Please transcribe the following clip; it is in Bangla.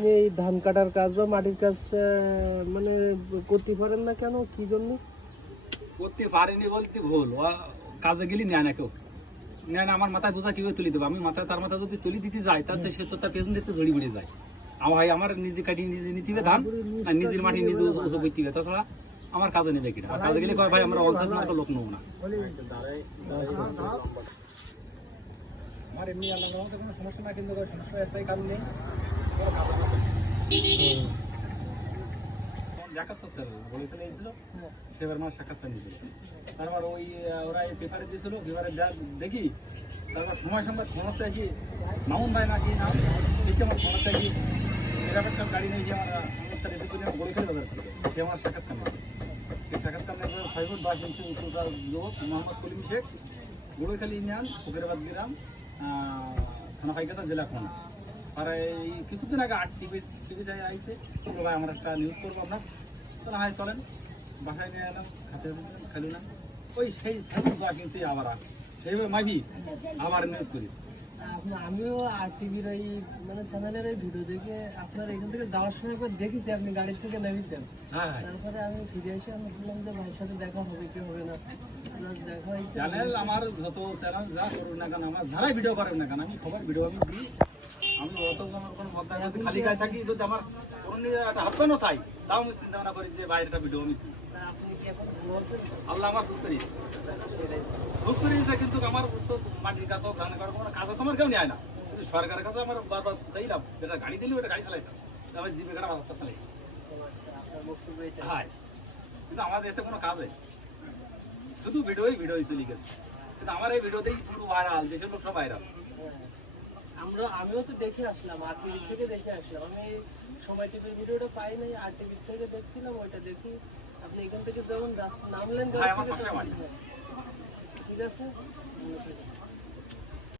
আপনি এই ধান কাটার কাজ বা মাটির কাজ মানে করতে পারেন না কেন, কি জন্য? করতে পারিনি বলতে ভুল, ও কাজে গেলি নেয় না কেউ, নেয় না। আমার মাথায় বোঝা কিভাবে তুলি দেবো? আমি মাথায় তার মাথা যদি তুলি দিতে যাই, তাতে সে তো তার পেছন দিতে জড়ি পড়ে যায়। আমার নিজে কাটি নিজে নিতে হবে ধান, আর নিজের মাটি নিজে উঁচু করতে হবে। তাছাড়া আমার কাজে নেবে কিনা? আর কাজে গেলে কয় ভাই আমরা অনসাইজ মতো লোক নেবো না। আমার এমনি আল্লাহর রহমতে কোনো সমস্যা না, কিন্তু সমস্যা একটাই কারণ নেই, দেখাতো স্যার বলে ফেলে এসেছিল, সেবার আমার সাক্ষাৎ নিয়েছিল। তারপর ওই ওরা এই পেপারে দিয়েছিল, পেপারে দেখি। তারপর সময় সংবাদ ফোনতে আসি, মামুন ভাই নাকি নাম দেখি, আমার ফোনতে আসি নিরাপত্তার গাড়ি নিয়ে যে আমার অবস্থা রেসিভ করে আমার বলে ফেলে বাজার থেকে, সে আমার সাক্ষাৎকার নিয়েছে। সেই সাক্ষাৎকার নিয়ে 6 ফুট 10 ইঞ্চি উচ্চতার যুবক মোহাম্মদ কলিম শেখ, গুড়োখালী ইউনিয়ন, ফকিরাবাদ গ্রাম, থানা ফাইকাতা, জেলা খুলনা। আর এই কিছুদিন আগে টিভিতে আইছে, ভাই আমার একটা নিউজ করবো আপনার, তাহলে হাই চলেন। বাসায় নিয়ে এলাম, খাতে খেলি না, ওই সেই 6 ফুট 10 ইঞ্চি আবার সেইভাবে মাইবি আবার নিউজ করিস। আমিও আর টিভির এই মানে চ্যানেলের এই ভিডিও দেখে আপনার এখান থেকে যাওয়ার সময় একবার দেখেছি আপনি গাড়ি থেকে নেমেছেন। হ্যাঁ, তারপরে আমি ফিরে এসে আমি বললাম যে ভাইয়ের সাথে দেখা হবে কি হবে না, দেখা হয়েছে। চ্যানেল আমার যত চ্যানেল যা করুন না কেন, আমার যারাই ভিডিও করেন না কেন, আমি সবার ভিডিও আমি দিই। আমি অত আমার কোনো মধ্যে যদি খালি গায়ে থাকি, যদি আমার কোনো একটা হাত পানো চাই, তাও আমি চিন্তা ভাবনা করি যে বাইরেটা ভিডিও আমি দিই। আপনি কি এখন ভালো আছেন? আল্লাহ আমার সুস্থ দিয়েছে, সুস্থ দিয়েছে। কিন্তু আমার তো মাটির কাছে ধান কাটার কোনো কাজ তোমার কেউ নেয় না, কিন্তু সরকারের কাছে আমার বারবার চাইলাম, এটা গাড়ি দিলেও এটা গাড়ি চালাইতাম, আমার জীবিকাটা ব্যবস্থা চালাই। আপনার বক্তব্য এটা? হ্যাঁ, কিন্তু আমাদের এতে কোনো কাজ নেই, শুধু ভিডিওই চলে গেছে। কিন্তু আমার এই ভিডিওতেই পুরো ভাইরাল, দেশের লোক সব ভাইরাল। আমিও তো দেখে আসলাম, আর টিভি থেকে দেখে আসলাম। আমি সময় টিভির ভিডিওটা পাই নাই, আর টিভি থেকে দেখছিলাম, ওইটা দেখি আপনি এখান থেকে যখন নামলেন ভাই আমার পাশে বাড়ি। ঠিক আছে।